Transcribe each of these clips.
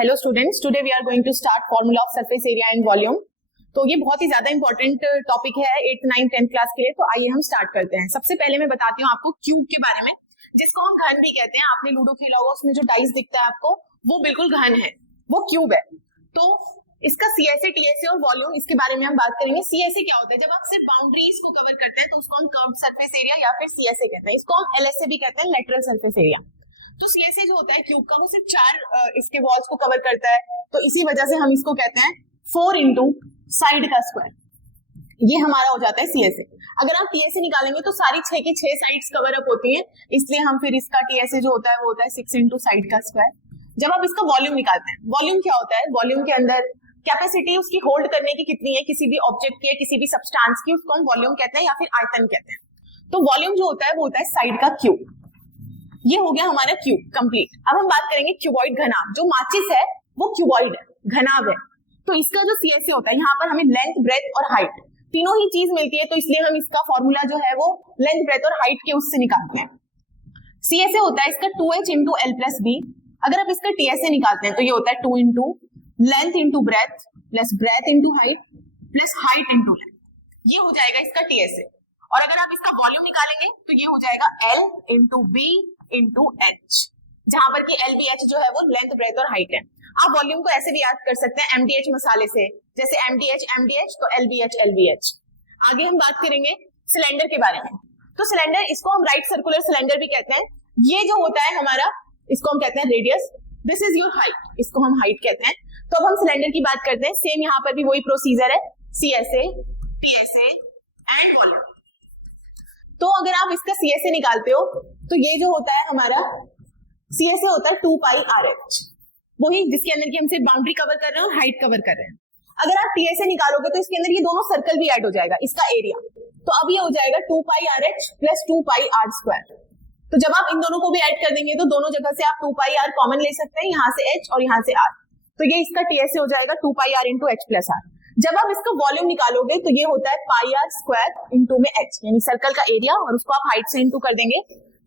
Hello students, today we are going to start formula of surface area and volume. तो ये बहुत ही ज्यादा important topic है 8th 9th 10th class के लिए। तो आइए हम स्टार्ट करते हैं। सबसे पहले मैं बताती हूँ आपको क्यूब के बारे में, जिसको हम घन भी कहते हैं। आपने लूडो खेला होगा, उसमें जो डाइस दिखता है आपको, वो बिल्कुल घन है, वो क्यूब है। तो इसका सीएसए, टीएसए और वॉल्यूम, इसके बारे में हम बात करेंगे। सीएसए क्या होता है? जब आप सिर्फ बाउंड्रीज को कवर करते हैं तो उसको हम कर्व्ड सरफेस एरिया या फिर सीएसए कहते हैं। इसको हम एलएसए भी कहते हैं, लेटरल सरफेस एरिया। तो सीएसए जो होता है क्यूब का, वो सिर्फ 4 इसके वॉल्स को कवर करता है, तो इसी वजह से हम इसको कहते हैं 4 इंटू साइड का स्क्वायर। ये हमारा हो जाता है सीएसए। अगर आप टीएसए निकालेंगे तो सारी 6 की 6 साइड्स कवर अप होती हैं, इसलिए हम फिर इसका टीएसए जो होता है वो होता है 6 इंटू साइड का स्क्वायर। जब आप इसका वॉल्यूम निकालते हैं, वॉल्यूम क्या होता है? वॉल्यूम के अंदर कैपेसिटी उसकी होल्ड करने की कितनी है, किसी भी ऑब्जेक्ट की, किसी भी सब्सटेंस की, उसको हम वॉल्यूम कहते हैं या फिर आयतन कहते हैं। तो वॉल्यूम जो होता है वो होता है साइड का क्यूब। ये हो गया हमारा क्यूब कंप्लीट। अब हम बात करेंगे क्यूबॉइड घनाभ। जो माचिस है वो क्यूबॉइड है, घनाभ है। तो इसका जो सीएसए होता है, यहाँ पर हमें लेंथ, ब्रेथ और हाइट तीनों ही चीज मिलती है, तो इसलिए हम इसका फॉर्मूला जो है वो लेंथ, ब्रेथ और हाइट के उससे निकालते हैं। सीएसए होता है इसका 2h into L plus B. अगर आप इसका टीएसए निकालते हैं तो ये होता है 2 into length into breadth plus breadth into height plus height into length. ये हो जाएगा इसका टीएसए। और अगर आप इसका वॉल्यूम निकालेंगे तो ये हो जाएगा L into B into H, जहां पर कि एल बी एच जो है वो लेंथ, ब्रेथ और हाइट है। आप वॉल्यूम को ऐसे भी याद कर सकते हैं एमडीएच मसाले से, जैसे एमडीएच एमडीएच तो एलबीएच एलबीएच। आगे हम बात करेंगे सिलेंडर के बारे में। तो सिलेंडर, इसको हम राइट सर्कुलर सिलेंडर भी कहते हैं। ये जो होता है हमारा, इसको हम कहते हैं radius. This is your height, इसको हम हाइट कहते हैं। तो अब हम सिलेंडर की बात करते हैं। सेम यहाँ पर भी वही प्रोसीजर है, सीएसए, टीएसए एंड वॉल्यूम। तो अगर आप इसका सीएसए निकालते हो तो ये जो होता है हमारा सीएसए होता है 2 पाई आर एच, वही जिसके अंदर की हम सिर्फ बाउंड्री कवर कर रहे हैं और हाइट कवर कर रहे हैं। अगर आप टीएसए निकालोगे तो इसके अंदर ये दोनों सर्कल भी ऐड हो जाएगा, इसका एरिया। तो अब ये हो जाएगा 2 pi R H plus 2 pi R square. तो जब आप इन दोनों को भी ऐड कर देंगे तो दोनों जगह से आप 2 पाई आर कॉमन ले सकते हैं, यहाँ से एच और यहाँ से आर। तो ये इसका टीएसए हो जाएगा 2 pi R into H plus R. जब आप इसका वॉल्यूम निकालोगे तो ये होता है पाई आर स्क्वायर इंटू में एच, यानी सर्कल का एरिया, और उसको आप हाइट से इंटू कर देंगे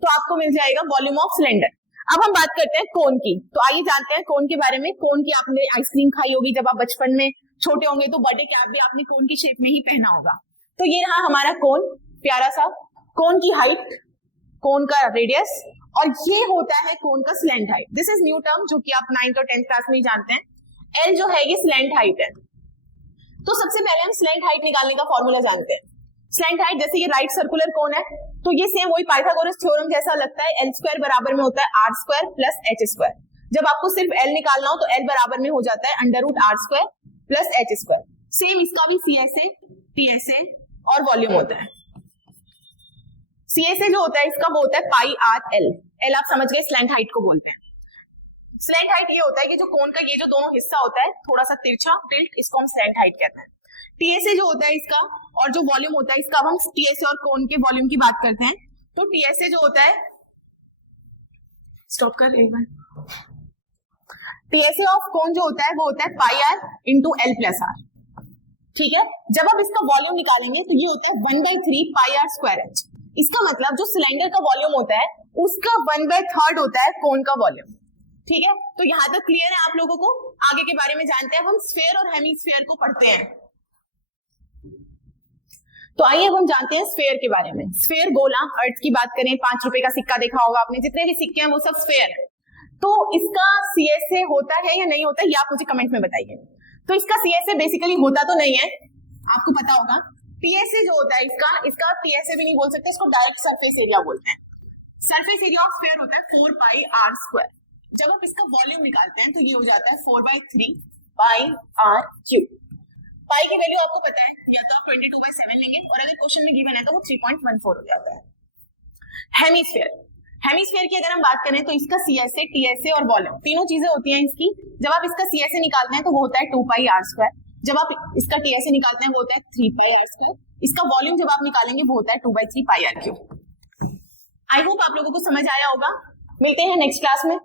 तो आपको मिल जाएगा वॉल्यूम ऑफ सिलेंडर। अब हम बात करते हैं कोन की। तो आइए जानते हैं कोन के बारे में। कोन की आपने आइसक्रीम खाई होगी जब आप बचपन में छोटे होंगे, तो बर्थडे कैप भी आपने कोन की शेप में ही पहना होगा। तो ये रहा हमारा कोन, प्यारा सा। कोन की हाइट, कोन का रेडियस, और ये होता है कोन का slant height. This is new term जो कि आप 9th और 10th क्लास में ही जानते हैं। एल जो है ये स्लैंट हाइट है। तो सबसे पहले हम स्लैंट हाइट निकालने का फॉर्मूला जानते हैं। स्लैंट हाइट, जैसे ये राइट सर्कुलर कोन है तो ये सेम वही पाइथागोरस थ्योरम जैसा लगता है। एल स्क्वायर बराबर में होता है R square plus H square. जब आपको सिर्फ एल निकालना हो तो एल बराबर में हो जाता है under root R square plus H square. Same इसका भी सीएसए, टीएसए और वॉल्यूम होता है। सीएसए जो होता है इसका वो होता है पाई आर एल। एल आप समझ गए, स्लैंट हाइट को बोलते हैं। स्लैंट हाइट ये होता है कि जो कोन का ये जो दोनों हिस्सा होता है थोड़ा सा तिरछा टिल्ट, इसको हम स्लैंट हाइट कहते हैं। टीएसए जो होता है इसका, और जो वॉल्यूम होता है इसका, अब हम टीएसए और कोन के वॉल्यूम की बात करते हैं। तो टीएसए जो होता है, स्टॉप कर एक बार। टीएसए ऑफ कोन जो होता है वो होता है pi R into L plus R. ठीक है। जब आप इसका वॉल्यूम निकालेंगे तो ये होता है 1/3 पाई आर स्क्वायर एच। इसका मतलब जो सिलेंडर का वॉल्यूम होता है उसका 1/3 होता है कोन का वॉल्यूम। ठीक है। तो यहां तक क्लियर है आप लोगों को? आगे के बारे में जानते हैं। हम स्फेयर और हेमीस्फेयर को पढ़ते हैं। तो आइए अब हम जानते हैं स्फेयर के बारे में। स्फेयर गोला, अर्थ की बात करें, 5 रुपए का सिक्का देखा होगा आपने, जितने भी सिक्के हैं वो सब स्फेयर है। तो इसका सीएसए होता है या नहीं होता, ये आप मुझे कमेंट में बताइए। तो इसका सीएसए बेसिकली होता तो नहीं है, आपको पता होगा। टीएसए जो होता है इसका टीएसए भी नहीं बोल सकते, इसको डायरेक्ट सरफेस एरिया बोलते हैं। सरफेस एरिया ऑफ स्फेयर होता है 4 पाई आर स्क्वायर। जब आप इसका वॉल्यूम निकालते हैं तो ये हो जाता है 4/3 पाई आर क्यूब। पाई की वैल्यू आपको पता है, या तो आप 22/7 लेंगे, और अगर क्वेश्चन में गिवन है तो वो 3.14 हो जाता है। हेमीस्फेयर, हेमीस्फेयर की अगर हम बात करें तो इसका सीएसए, टीएसए और वॉल्यूम तीनों चीजें होती हैं इसकी। जब आप इसका सीएसए निकालते हैं तो वो होता है 2 पाई आर स्क्वायर। जब आप इसका टीएसए निकालते हैं वो होता है 3 पाई आर स्क्वायर। इसका वॉल्यूम जब आप निकालेंगे वो होता है 2/3 पाई आर क्यूब। आई होप आप लोगों को समझ आया होगा। मिलते हैं नेक्स्ट क्लास में।